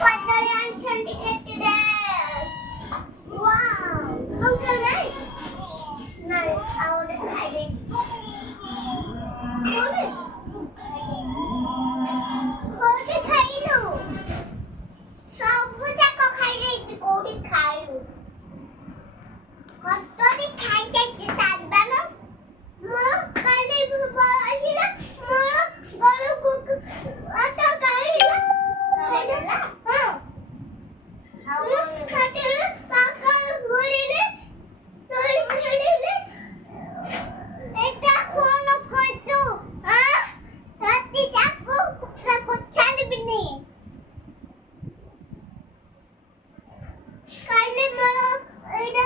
କଦଳୀ ଆଣିଛନ୍ତି କେତେଟା ୱାଓ ଅଙ୍କଲ ନାଇଁ ନାଇଁ ଆଉ ଗୋଟେ ଖାଇଦେଇଛି କୋଉଠି କୋଉଠି ଖାଇଲୁ ସବୁ ଯାକ ଖାଇଦେଇଛି କୋଉଠି ଖାଇଲୁ କଦଳୀ ଖାଇଦେଇଛି ସାଲବାନ ମୋର କାଲି ବଳ ଆସିଲା ମୋର ଗଳକୁ ଅଟା ଖାଇଲା ଖାଇଦେଲା ହଁ ଆଉ ଖାଇଦେଲା ପାକା ଭରିଲେ ତୋରି ଖାଇଦେଲେ এটা কোন করছো হ্যাঁ রাতে যাকো কুকরা কোচালিবি নি কাইলে মরো এটা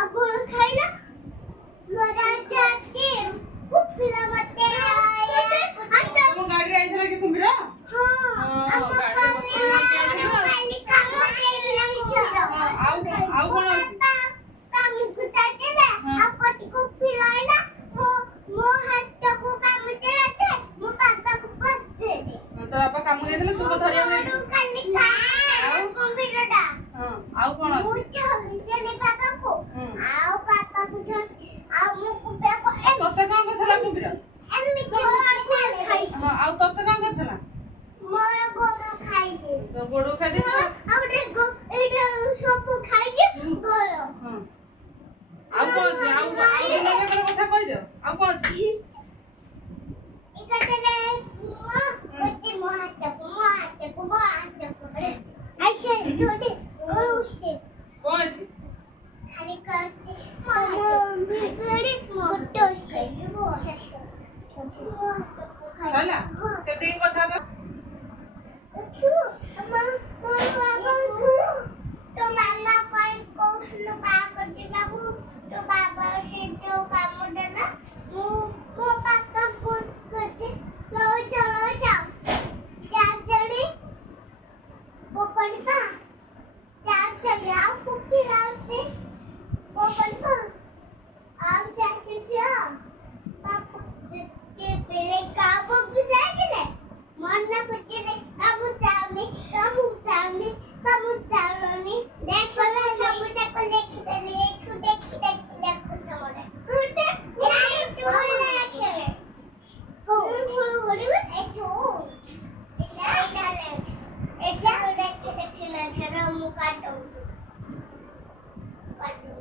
আগুল খাইলা মজা যাকে কুকরা মতে আটা ତମ ଗାଡିରେ ଆଇଥିଲା କି କୁମ୍ଭୀର? ହଁ କାଲି କାମ ସେଇଲା କୁକୁର ଆଉ କଣ ଅଛି? କାମକୁ ଯାଇଥିଲା ଆଉ କତିକୁ ପିଲାଇଲା ମୋ ହାତକୁ କାମୁଡିଲା ମୋ ବାବାକୁ ପଛେରେ ତୋ ବାପା କାମକୁ ଯାଇଥିଲେ ତୁ କଣ ଧରିବାକୁ ଯାଇଥିଲୁ? କାଲି ଆଉ କମ୍ପ୍ୟୁଟରଟା ଆଉ କଣ ମୁଁ ଅଛି? ଛାଡ଼ିଥିଲି ବାବାକୁ ଆଉ ବାବାକୁ ଆଉ ମୁଁ କୁକୁରକୁ ତତେ କଣ କରିଥିଲା କୁମ୍ଭୀର? ଏମିତି ଖାଇଛି ଆଉ ତତେ କଣ କରିଥିଲା? ମୋର ଗୋଡ଼ ଖାଇଛି ତୋ ଗୋଡ ଖାଇଦେଇଥିଲା? ଆଉ ଏଇଟା ସବୁ ଖାଇଛି ଗୋଡ଼ ଆଉ କଣ ଅଛି? ଆଉ ଦିନଯାକର କଥା କହିଦିଅ। ଆଉ କଣ ଅଛି? ଏକାଥରେ ମୋ ହାତକୁ ଆଇସେ ଯୋଉଠି ଗଳୁଛି କଣ ଅଛି? ଖାଲି କାଛି ମୋ ଭିତରେ ମୋଟୋ ସେ ହେଲା ସେତିକି କଥା ତ তো মামা কই কৌশল পা করছি বাবু তো বাবা সে যে কাম দেলা মো পাপা কুত করছে লই যাও চাচড়ি কোকনপা চাচড়ি আউ কুপি লাউছে কোকনপা আউ চাচড়ি যা পাপা যে পেলে কাবো বুঝাইলে মন্না করছে কাবু চাউনি দেখো না সবু যাক লেখি দেখি লেখো সমরে উঠে এই তো লেখে তুমি ভুল বলিবে এটা দেখি লেখে না মুকা দউছি কাটো